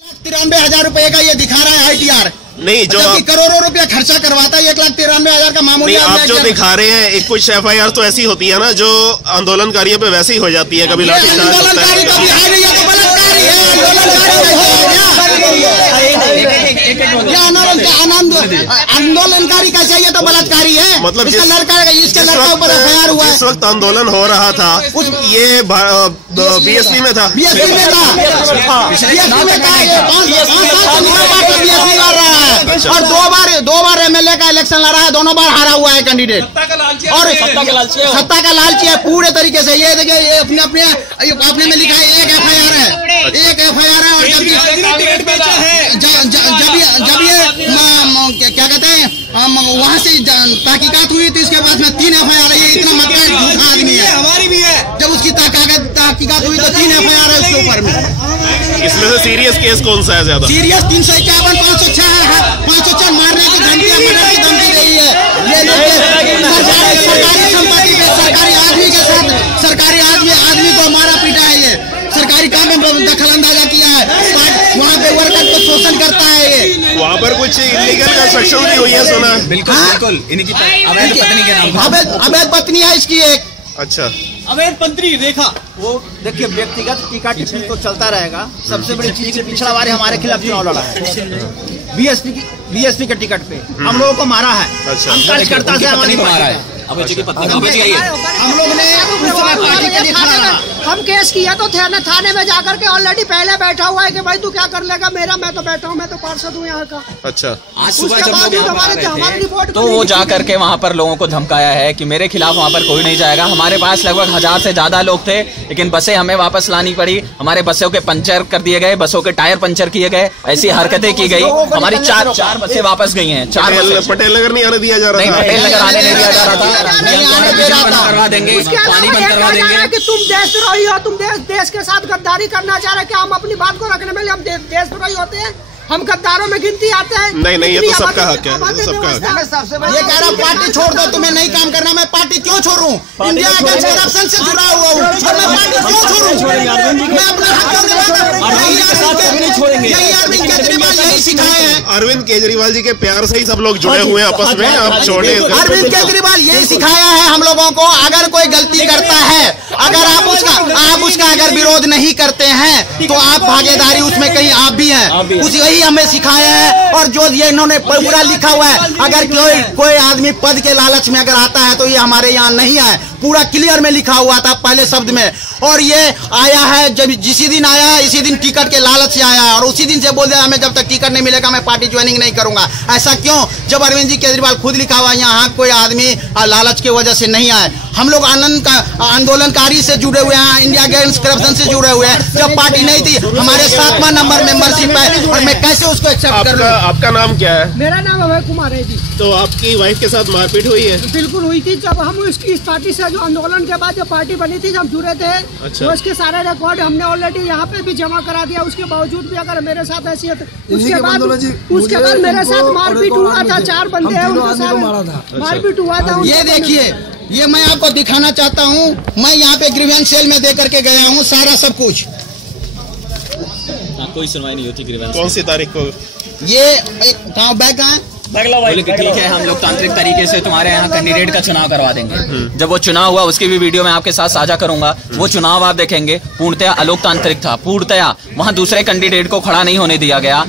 93,000 रुपए का ये दिखा रहा है ITR। नहीं, जो करोड़ों रुपया खर्चा करवाता है, 1,93,000 का मामूली। आप जो दिखा रहे हैं एक कुछ FIR तो ऐसी होती है ना जो आंदोलनकारियों पे वैसे ही हो जाती है, कभी लाठीचार्ज होता है। आंदोलनकारी तो बिहार में ये तो बलात्कारी है, आंदोलनकारी कैसे? ये तो बलात्कारी है। मतलब इसका लड़का ऊपर FIR हुआ है। जिस वक्त आंदोलन हो रहा था ये BSP में था, BSP में था, और दो बार MLA का इलेक्शन लड़ा है, दोनों बार हारा हुआ है कैंडिडेट। और सत्ता का लालची है पूरे तरीके से। ये देखिए, ये अपने में लिखा है एक FIR है, और जब ये क्या कहते हैं वहाँ से तहकीकात हुई थी, इसके बाद में 3 FIR है। ये इतना मतलब झूठा आदमी है। हमारी भी है। जब उसकी तहकीकात हुई तो 3 FIR है उसके ऊपर में। इसमें से सीरियस केस कौन सा है ज्यादा? सीरियस 351, 506 मारने की धमकी दी गई है। ये लोग सरकारी संपत्ति पे सरकारी आदमी को मारा पीटा है। ये सरकारी काम में दखलंदाजा किया है। वहाँ पे वर्कर को शोषण करता है। ये वहाँ पर कुछ इलीगल कंस्ट्रक्शन भी हुई है, सुना? बिल्कुल इनकी अवैध पत्नी के नाम। अवैध पत्नी है इसकी एक। अच्छा, अवैध मंत्री रेखा। वो देखिए, व्यक्तिगत टीका टिप्पणी तो चलता रहेगा। सबसे बड़ी चीज की पिछला बार हमारे खिलाफ चुनाव लड़ा है BSP के टिकट पे। हम लोगों को मारा है। अच्छा, हम कार्यकर्ता से हमारी मारा है। हम लोग ने पार्टी के लिए खड़ा रहा। हम केस किया तो थाने में जाकर के ऑलरेडी पहले बैठा हुआ है कि भाई तू क्या कर लेगा, मैं तो बैठा हूँ, मैं तो पार्षद हूँ यहाँ का। अच्छा, आज सुबह जब हमारी रिपोर्ट तो वो जा करके वहाँ पर लोगों को धमकाया है कि मेरे खिलाफ वहाँ पर कोई नहीं जाएगा। हमारे पास लगभग 1000 से ज्यादा लोग थे, लेकिन बसें हमें वापस लानी पड़ी। हमारे बसों के पंचर कर दिए गए, बसों के टायर पंचर किए गए, ऐसी हरकतें की गई। हमारी चार बसें वापस गई हैं। पटेल नगर नहीं आने दिया जा रहा था। पटेल नगर आने नहीं दिया जा रहा था। करवा देंगे, पानी बंद करवा देंगे। कि तुम देशद्रोही हो, तुम देश के साथ गद्दारी करना चाह रहे। क्या हम अपनी बात को रखने में हम देशद्रोही होते हैं? हम गद्दारों में गिनती आते हैं? नहीं, ये तो सबका हक है, सबका हक है। ये कह रहा पार्टी छोड़ दो, तुम्हें नहीं काम करना। मैं पार्टी क्यों छोड़ूं? इंडिया अगेंस्ट करप्शन से जुड़ा हुआ हूँ, मैं पार्टी क्यों छोड़ूं? मैं अपना हक क्यों निभाऊंगा? अरविंद केजरीवाल यही सिखाए हैं। अरविंद केजरीवाल जी के प्यार से ही सब लोग जुड़े हुए हैं आपस में। आप छोड़े। अरविंद केजरीवाल यही सिखाया है हम लोगों को। अगर कोई गलती करता है, अगर आप उसका अगर विरोध नहीं करते हैं तो आप भागीदारी उसमें कहीं आप भी हैं। यही हमें सिखाया है। और जो ये इन्होंने पूरा लिखा हुआ है, अगर कोई आदमी पद के लालच में अगर आता है तो ये हमारे यहाँ नहीं आए। पूरा क्लियर में लिखा हुआ था पहले शब्द में। और ये आया है, जब जिसी दिन आया है इसी दिन टिकट के लालच से आया है, और उसी दिन से बोल दिया हमें जब तक टिकट नहीं मिलेगा मैं पार्टी ज्वाइनिंग नहीं करूंगा। ऐसा क्यों? जब अरविंद जी केजरीवाल खुद लिखा हुआ यहाँ कोई आदमी लालच की वजह से नहीं आए। हम लोग आंदोलनकारी से जुड़े हुए हैं, इंडिया अगेंस्ट करप्शन से जुड़े हुए हैं। जब पार्टी नहीं थी, हमारे 7वां नंबर मेंबरशिप है, और मैं कैसे उसको एक्सेप्ट करूं? आपका नाम क्या है? मेरा नाम अभय कुमार है जी। तो आपकी वाइफ के साथ मारपीट हुई है? बिल्कुल हुई थी। जब हम इस पार्टी से जो आंदोलन के बाद जो पार्टी बनी थी, जब जुड़े थे, अच्छा। तो उसके सारे रिकॉर्ड हमने ऑलरेडी यहाँ पे भी जमा करा दिया। उसके बावजूद भी अगर मेरे साथ ऐसी है, उसके बाद मेरे साथ मारपीट हुआ था। 4 बंदे हैं, उनके साथ मारपीट हुआ था। ये देखिए, ये मैं आपको दिखाना चाहता हूँ। मैं यहाँ पे ग्रीवेंस सेल में दे करके गया हूँ सारा सब कुछ। कोई सुनवाई नहीं होती ग्रीवेंस। कौन सी तारीख को? ये एक गाँव बैग कहाँ है? बोले कि ठीक है, हम लोग तांत्रिक तरीके से तुम्हारे यहाँ कैंडिडेट का चुनाव करवा देंगे। जब वो चुनाव हुआ उसकी भी वीडियो मैं आपके साथ साझा करूंगा। वो चुनाव आप देखेंगे पूर्णतया अलोकतांत्रिक था। पूर्णतया वहाँ दूसरे कैंडिडेट को खड़ा नहीं होने दिया गया।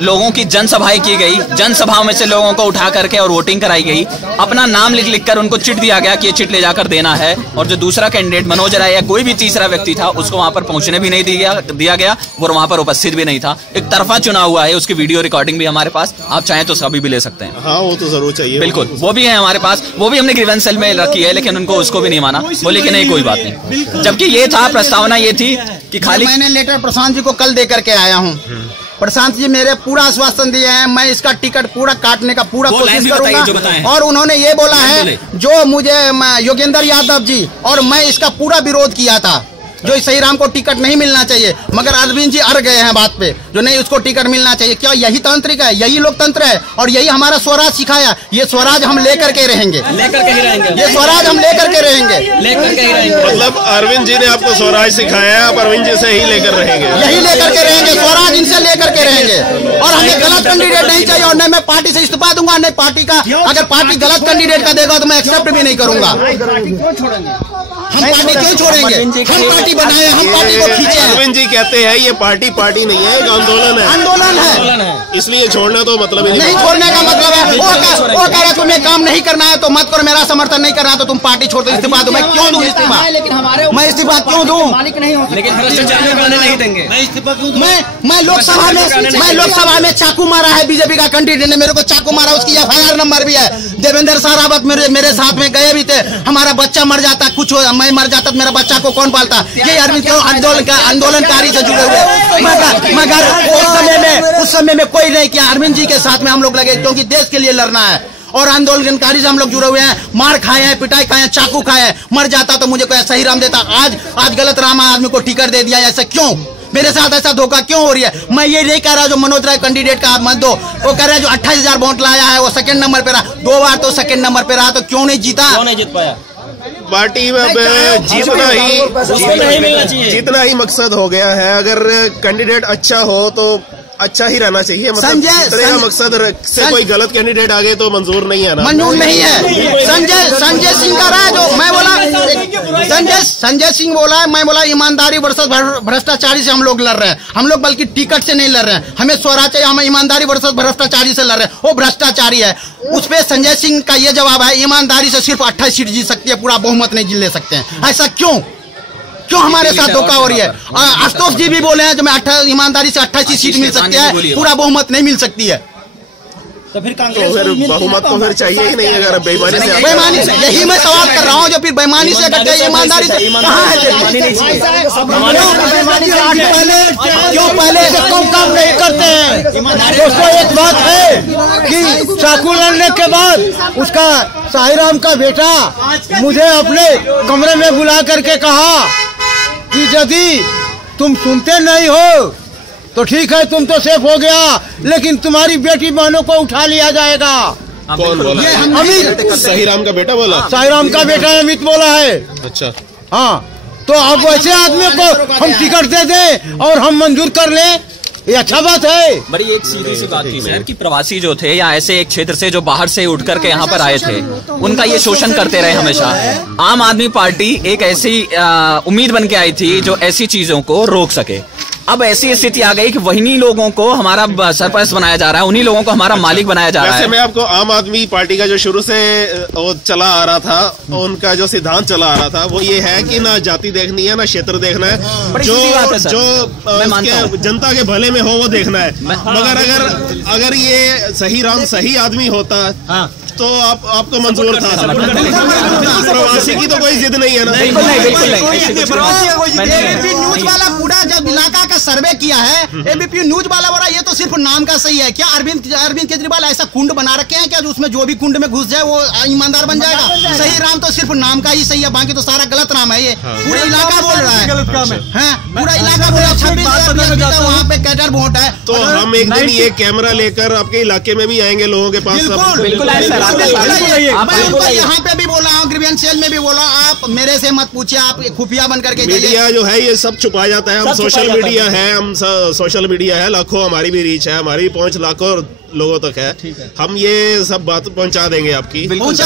लोगों की जनसभाएं की गई, जनसभाओं में से लोगों को उठा करके और वोटिंग कराई गई। अपना नाम लिख कर उनको चिट दिया गया कि ये चिट ले जाकर देना है। और जो दूसरा कैंडिडेट मनोज राय या कोई भी तीसरा व्यक्ति था उसको वहां पर पहुंचने भी नहीं दिया गया और वहां पर उपस्थित भी नहीं था। एक तरफा चुनाव हुआ है, उसकी वीडियो रिकॉर्डिंग भी हमारे पास, आप चाहें तो सभी भी ले सकते हैं। हाँ, वो तो जरूर चाहिए। बिल्कुल, वो भी है हमारे पास। वो भी हमने ग्रीवेंस सेल में रखी है, लेकिन उनको उसको भी नहीं माना। बोले कि नहीं कोई बात नहीं। जबकि ये था, प्रस्तावना ये थी कि खाली मैंने लेटर प्रशांत जी को कल दे करके आया हूँ। प्रशांत जी मेरे पूरा आश्वासन दिए हैं, मैं इसका टिकट पूरा काटने का पूरा कोशिश करूंगा। और उन्होंने ये बोला है, जो मुझे योगेंद्र यादव जी और मैं इसका पूरा विरोध किया था, जो सही राम को टिकट नहीं मिलना चाहिए, मगर अरविंद जी अड़ गए हैं बात पे, जो नहीं उसको टिकट मिलना चाहिए। क्या यही तांत्रिक है? यही लोकतंत्र है? और यही हमारा स्वराज सिखाया। ये स्वराज हम लेकर के रहेंगे, ये स्वराज हम लेकर के रहेंगे। मतलब अरविंद जी ने आपको स्वराज सिखाया है, आप अरविंद जी से ही लेकर रहेंगे? यही लेकर के रहेंगे, स्वराज इनसे लेकर करेंगे। और हमें गलत कैंडिडेट नहीं चाहिए, और नहीं मैं पार्टी से इस्तीफा दूंगा, नहीं पार्टी का अगर पार्टी गलत कैंडिडेट का देगा तो मैं एक्सेप्ट भी नहीं करूंगा। हम पार्टी क्यों छोड़ेंगे? हम पार्टी बनाए, हम पार्टी को खींचे। अरविंद जी कहते हैं ये पार्टी नहीं है, एक आंदोलन है। आंदोलन है, इसलिए छोड़ना तो मतलब ही नहीं। छोड़ने का मतलब है वो कह रहा तुम्हें काम नहीं करना है तो मत करो, मेरा समर्थन नहीं करना है तो तुम पार्टी छोड़ दो, इस्तीफा दो। मैं क्यों दूं इस्तीफा? लेकिन हमारे मैं इस्तीफा क्यों दूं? मालिक नहीं हो सकते। लेकिन भ्रष्टाचार में करने नहीं देंगे। मैं लोकसभा में चाकू मारा है, बीजेपी का कैंडिडेट ने मेरे को चाकू मारा, उसकी FIR नंबर भी है। देवेंद्र सारावत मेरे साथ में गए भी थे। हमारा बच्चा मर जाता, कुछ मैं मर जाता तो मेरा बच्चा को कौन पालता? ये अरविंद क्यों आंदोलनकारी से जुड़े हुए? मगर उस समय में कोई नहीं किया। अरविंद जी के साथ में हम लोग लगे क्योंकि देश के लिए लड़ना है, और आंदोलनकारी से हम लोग जुड़े हुए हैं। मार खाए हैं, पिटाई खाए हैं, चाकू खाए हैं। मर जाता तो मुझे कोई सही राम देता। आज गलत राम आदमी को टिकट दे दिया, ऐसा क्यों? मेरे साथ ऐसा धोखा क्यों हो रही है? मैं ये नहीं कह रहा जो मनोज राय कैंडिडेट का आप मत दो, वो कह रहा है जो 28,000 वोट लाया है वो सेकंड नंबर पे रहा, 2 बार तो सेकंड नंबर पे रहा, तो क्यों नहीं जीता? क्यों नहीं जीत पाया? पार्टी में जीतना ही मकसद हो गया है। अगर कैंडिडेट अच्छा हो तो अच्छा ही रहना चाहिए। मतलब मकसद से कोई गलत कैंडिडेट आगे तो मंजूर नहीं है ना, मंजूर नहीं है। संजय सिंह का रहा जो मैं बोला, संजय सिंह बोला, मैं बोला ईमानदारी वर्सेस भ्रष्टाचारी से हम लोग लड़ रहे हैं। हम लोग बल्कि टिकट से नहीं लड़ रहे हैं, हमें स्वराज चाहिए। हम ईमानदारी वर्सेस भ्रष्टाचारी से लड़ रहे हैं, वो भ्रष्टाचारी है। उस पे संजय सिंह का ये जवाब है, ईमानदारी से सिर्फ 28 सीट जीत सकती है, पूरा बहुमत नहीं ले सकते हैं। ऐसा क्यों हमारे साथ धोखा हो रही है? आशुतोष जी भी बोले हैं जो मैं ईमानदारी से 28 सीट मिल सकती है, पूरा बहुमत नहीं मिल सकती है। तो फिर बहुमत तो फिर चाहिए ही नहीं। अगर बेईमानी से यही मैं सवाल कर रहा हूँ, जो फिर बेईमानी से करते हैं, ईमानदारी से कहाँ है? क्यों पहले से कम काम नहीं करते हैं? दोस्तों एक बात है कि चाकू लड़ने के बाद उसका साईराम का बेटा मुझे अपने कमरे में बुला करके कहा कि यदि तुम सुनते नहीं हो तो ठीक है, तुम तो सेफ हो गया, लेकिन तुम्हारी बेटी बहनों को उठा लिया जाएगा। कौन बोला? अमित साईराम का बेटा बोला? साईराम का बेटा अमित बोला है। अच्छा, हाँ, तो अब वैसे आदमी को हम टिकट दे दें और हम मंजूर कर लें, ये अच्छा बात है। बड़ी एक सीधी सी बात थी सर कि प्रवासी जो थे या ऐसे एक क्षेत्र से जो बाहर से उठ करके यहाँ पर आए थे, उनका ये शोषण करते रहे हमेशा। आम आदमी पार्टी एक ऐसी उम्मीद बन के आई थी जो ऐसी चीजों को रोक सके। अब ऐसी स्थिति आ गई कि वही लोगों को हमारा सरपंच बनाया जा रहा है, उन्हीं लोगों को हमारा मालिक बनाया जा रहा है। वैसे मैं आपको आम आदमी पार्टी का जो शुरू से वो चला आ रहा था, उनका जो सिद्धांत चला आ रहा था वो ये है कि ना जाति देखनी है ना क्षेत्र देखना है, जो जनता के भले में हो वो देखना है। मगर अगर ये सही राम सही आदमी होता तो आपको मंजूर था। प्रवासी की तो कोई जिद नहीं है ना। बिल्कुल नहीं। एबीपी न्यूज वाला पूरा जब इलाका का सर्वे किया है, एबीपी न्यूज वाला बोला ये तो सिर्फ नाम का सही है। क्या अरविंद केजरीवाल ऐसा कुंड बना रखे हैं क्या, जो उसमें जो भी कुंड में घुस जाए वो ईमानदार बन जाएगा? सही राम तो सिर्फ नाम का ही सही है, बाकी तो सारा गलत नाम है। ये पूरा इलाका बोल रहा है, पूरा इलाका बोल रहा है। 26 वहाँ पे कैडर वोट है। तो हम एक दिन ये कैमरा लेकर आपके इलाके में भी आएंगे, लोगों के पास। बिल्कुल यहाँ पे भी बोला हूँ, ग्रीवेंस सेल में भी बोला, आप मेरे से मत पूछिए, आप खुफिया बन करके मीडिया जो है ये सब छुपा जाता है। हम सोशल मीडिया है, हम सोशल मीडिया है, लाखों हमारी भी रीच है, हमारी पहुंच लाखों लोगों तक है। हम ये सब बात पहुंचा देंगे आपकी। बिल्कुल सर,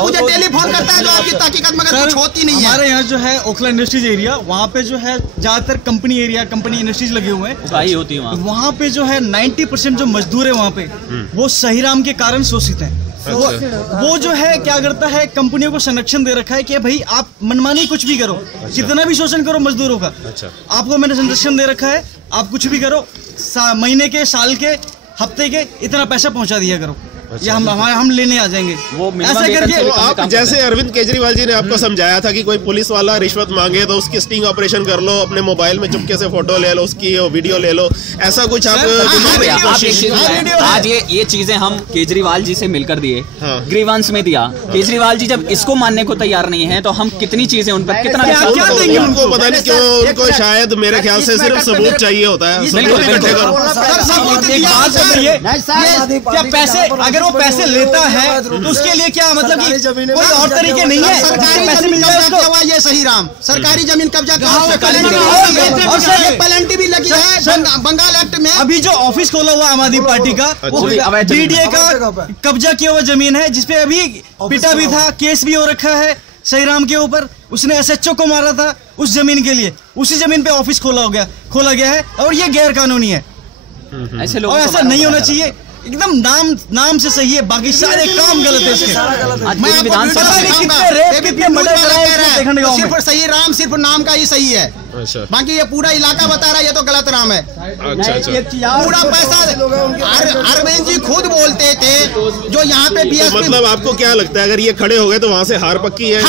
मुझे टेलीफोन करता है जो आपकी तहकीकात मगर कुछ होती नहीं है। हमारे यहाँ जो है ओखला इंडस्ट्रीज एरिया, वहाँ पे जो है ज्यादातर कंपनी एरिया, कंपनी इंडस्ट्रीज लगे हुए हैं, होती है वहाँ पे जो है 90% जो मजदूर है वहाँ पे वो सही राम के कारण शोषित है। वो जो है क्या करता है, कंपनियों को संरक्षण दे रखा है कि भाई आप मनमानी कुछ भी करो, कितना भी शोषण करो मजदूरों का, आपको मैंने संरक्षण दे रखा है, आप कुछ भी करो, महीने के, साल के, हफ्ते के इतना पैसा पहुंचा दिया करो, या हम लेने आ जाएंगे। वो ऐसा करके तो आप जैसे अरविंद केजरीवाल जी ने आपको समझाया था कि कोई पुलिस वाला रिश्वत मांगे तो उसकी स्टिंग ऑपरेशन कर लो, अपने मोबाइल में चुपके से फोटो ले लो, उसकी वीडियो ले लो, ऐसा कुछ आप आज ये चीजें हम केजरीवाल जी से मिलकर दिए, ग्रीवांस में दिया। केजरीवाल जी जब इसको मानने को तैयार नहीं है तो हम कितनी चीजें उन पर कितना उनको पता नहीं क्यों, उनको शायद मेरे ख्याल से सिर्फ सबूत चाहिए होता है। पैसे अगर वो पैसे लेता है तो उसके लिए क्या मतलब कि कोई और तरीके नहीं है? सरकारी पैसे मिल जाए उसको। ये सही राम सरकारी जमीन कब्जा, और पलंटी भी लगी बंगाल एक्ट में अभी जो ऑफिस खोला हुआ आम आदमी पार्टी का, बीडीए का कब्जा किया हुआ जमीन है, जिसपे अभी पिटा भी था, केस भी हो रखा है सही राम के ऊपर। उसने एसएचओ को मारा था उस जमीन के लिए, उसी जमीन पे ऑफिस खोला गया है और ये गैर कानूनी है। ऐसे लोग और ऐसा नहीं होना चाहिए। एकदम नाम से सही है, बाकी सारे काम गलत है इसके। मैं विधानसभा में कितने रेप कितने मर्डर कराए सिर्फ सही राम सिर्फ नाम का ही सही है, बाकी ये पूरा इलाका बता रहा है ये तो गलत राम है। पूरा पैसा अरविंद जी खुद बोलते थे जो यहाँ पे बीएसपी। मतलब आपको क्या लगता है अगर ये खड़े हो गए तो वहाँ से हार पक्की है?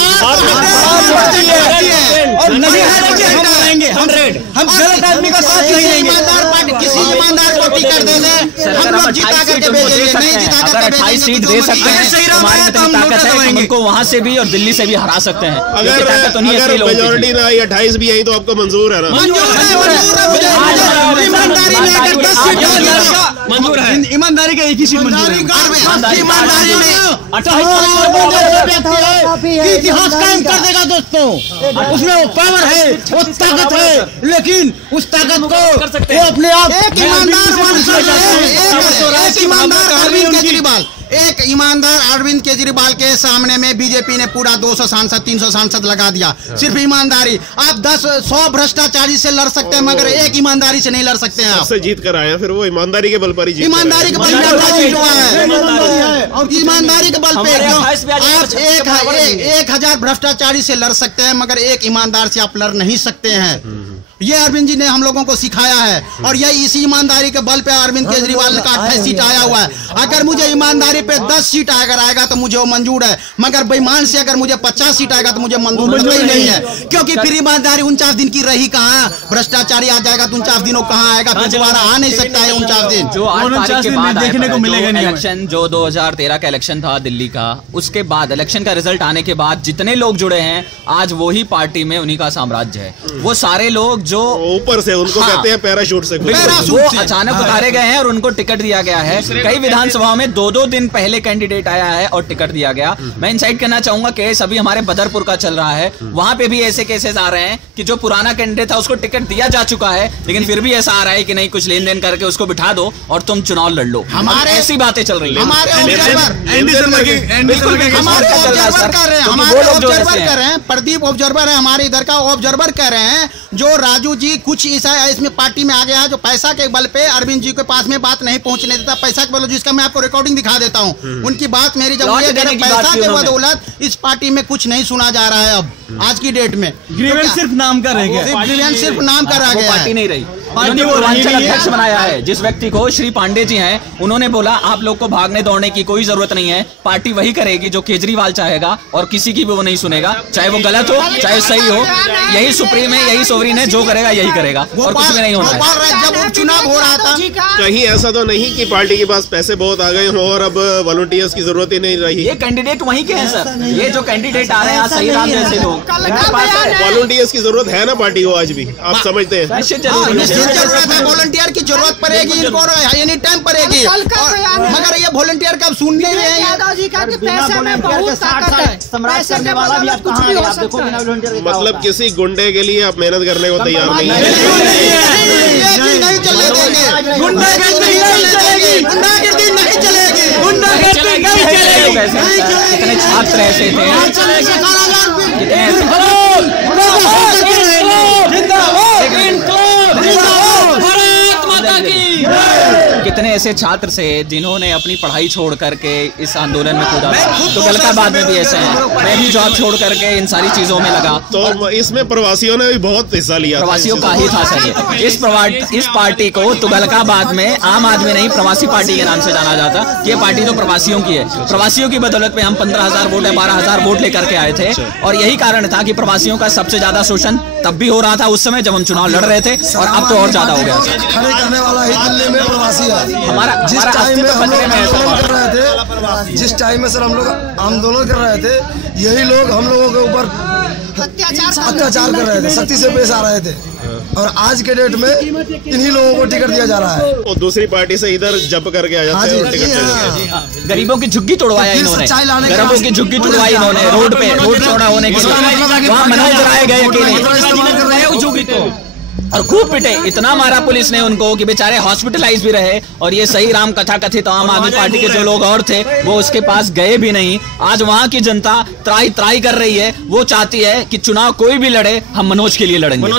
और नहीं हारेंगे, हम आएंगे, हम गलत आदमी का साथ नहीं देंगे। किसी ईमानदार को टिकट दे दें, हम लोग जिता करके भेजेंगे, नहीं जिता अगर 28 सीट दे सकते हैं, हमारी इतनी ताकत है कि उनको वहाँ से भी और दिल्ली से भी हरा सकते हैं। अगर मेजोरिटी ना आई 28 भी आई तो आपको मंजूर है ना? मंजूर है, ईमानदारी का एक ही सीट मंजूर है। इतिहास कायम कर देगा दोस्तों, उसमें वो पावर है, वो ताकत है, लेकिन उस ताकत को वो अपने आप एक ईमानदार अरविंद केजरीवाल के सामने में बीजेपी ने पूरा 200 सांसद 300 सांसद लगा दिया। सिर्फ ईमानदारी। आप 100 भ्रष्टाचारी से लड़ सकते हैं मगर एक ईमानदारी से नहीं लड़ सकते हैं। आपसे जीत कर आए हैं, फिर वो ईमानदारी के बल पर ही जीत ईमानदारी के बल पर ईमानदारी के बल पे आप 1000 भ्रष्टाचारी से लड़ सकते हैं मगर एक ईमानदार से आप लड़ नहीं सकते हैं। ये अरविंद जी ने हम लोगों को सिखाया है और यही इसी ईमानदारी के बल पे अरविंद केजरीवाल का 28 सीट आया हुआ है। अगर मुझे ईमानदारी पे 10 सीट अगर आएगा तो मुझे वो मंजूर है, मगर बेईमान से अगर मुझे 50 सीट आएगा तो मुझे मंजूर ही नहीं है, क्योंकि फिर ईमानदारी 49 दिन की रही कहाँ? भ्रष्टाचारी आ जाएगा तो 49 दिनों कहाँ आएगा? फिर दोबारा आ नहीं सकता है 49 दिन। जो 8 तारीख के बाद देखने को मिलेगा इलेक्शन, जो 2013 का इलेक्शन था दिल्ली का, उसके बाद इलेक्शन का रिजल्ट आने के बाद जितने लोग जुड़े हैं आज वही पार्टी में उन्हीं का साम्राज्य है। वो सारे लोग जो ऊपर से उनको कहते हैं पैराशूट से, वो अचानक उतारे गए हैं और उनको टिकट दिया गया है। कई विधानसभाओं में 2-2 दिन पहले कैंडिडेट आया है और टिकट दिया गया। मैं इनसाइट करना चाहूंगा केस अभी हमारे बदरपुर का चल रहा है, वहां पे भी ऐसे केसेस आ रहे हैं कि जो पुराना कैंडिडेट था उसको टिकट दिया जा चुका है, लेकिन फिर भी ऐसा आ रहा है कि नहीं कुछ लेन देन करके उसको बिठा दो और तुम चुनाव लड़ लो। हमारे ऐसी बातें चल रही है। प्रदीप ऑब्जर्वर है हमारे इधर का, ऑब्जर्वर कह रहे हैं जो राजू जी कुछ इसमें पार्टी में आ गया है जो पैसा के बल पे अरविंद जी के पास में बात नहीं पहुंचने देता। पैसा के बल जिसका मैं आपको रिकॉर्डिंग दिखा देता हूं, उनकी बात मेरी जब पैसा के बदौलत इस पार्टी में कुछ नहीं सुना जा रहा है। अब आज की डेट में ग्रीवेंस सिर्फ नाम का रह गया, ग्रीवेंस सिर्फ नाम का रह गया, पार्टी नहीं रही। पूर्वांचल अध्यक्ष बनाया है जिस व्यक्ति को श्री पांडे जी हैं, उन्होंने बोला आप लोग को भागने दौड़ने की कोई जरूरत नहीं है, पार्टी वही करेगी जो केजरीवाल चाहेगा और किसी की भी वो नहीं सुनेगा, चाहे वो गलत हो चाहे सही हो। यही सुप्रीम है, यही सोवरीन है, जो करेगा यही करेगा और कुछ भी नहीं होना है। जब उपचुनाव हो रहा था कहीं ऐसा तो नहीं कि पार्टी के पास पैसे बहुत आ गए हों और अब वॉलंटियर्स की जरूरत ही नहीं रही? ये कैंडिडेट वहीं के हैं सर, ये जो कैंडिडेट आ रहे हैं सही राम जैसे लोग, वॉलंटियर्स की जरूरत है ना पार्टी को आज भी, आप समझते हैं? वॉलंटियर की जरूरत पड़ेगी इनको, एनी टाइम पड़ेगी, मगर ये वॉलंटियर कब सुन नहीं रहे हैं। मतलब किसी गुंडे के लिए आप मेहनत करने को तैयार नहीं है? नहीं चलने देंगे, गुंडागर्दी नहीं चलेगी, गुंडागर्दी नहीं चलेगी, गुंडागर्दी नहीं चलेगी। कितने छात्र ऐसे थे कितने ऐसे छात्र से जिन्होंने अपनी पढ़ाई छोड़ करके इस आंदोलन में कूदा। तो गलकाबाद में भी ऐसे हैं, मैं भी जॉब छोड़ करके इन सारी चीजों में लगा। तो इसमें प्रवासियों ने भी बहुत हिस्सा लिया, प्रवासियों का ही था सर। इस पार्टी को तुगलकाबाद में आम आदमी नहीं प्रवासी पार्टी के नाम से जाना जाता। ये पार्टी तो प्रवासियों की है, प्रवासियों की बदौलत पे हम 15,000 वोट या 12,000 वोट लेकर के आए थे और यही कारण था कि प्रवासियों का सबसे ज्यादा शोषण तब भी हो रहा था उस समय जब हम चुनाव लड़ रहे थे और अब तो और ज्यादा हो गया। खड़े करने वाला ही दिल्ली में प्रवासी है। हमारा जिस टाइम में हम लोग आंदोलन कर रहे थे, जिस टाइम में सर हम लोग आंदोलन कर रहे थे, यही लोग हम लोगों के ऊपर अत्याचार कर रहे थे, सख्ती से पेश आ रहे थे और आज के डेट में इन्हीं लोगों को टिकट दिया जा रहा है और दूसरी पार्टी से इधर जप करके आ जाते हैं और टिकट चले जाते। गरीबों की झुग्गी तोड़वाया इन्होंने, गरीबों की झुग्गी तोड़वाई इन्होंने रोड पे, रोड चौड़ा होने के लिए वहाँ मनोज राय गए अकेले। और खूब पिटे, इतना मारा पुलिस ने उनको कि बेचारे हॉस्पिटलाइज भी रहे। और ये सही राम कथा कथित आम आदमी पार्टी के जो लोग और थे वो उसके पास गए भी नहीं। आज वहाँ की जनता त्राही त्राही कर रही है, वो चाहती है कि चुनाव कोई भी लड़े, हम मनोज के लिए लड़ेंगे।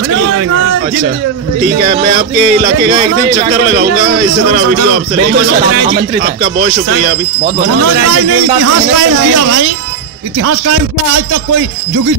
अच्छा ठीक है, मैं आपके इलाके का एक दिन चक्कर लगाऊंगा, इसी तरह वीडियो आपसे लेकर। आमंत्रित है। आपका बहुत शुक्रिया। अभी बहुत बहुत इतिहास कायम किया भाई, इतिहास कायम किया। आज तक कोई जुगी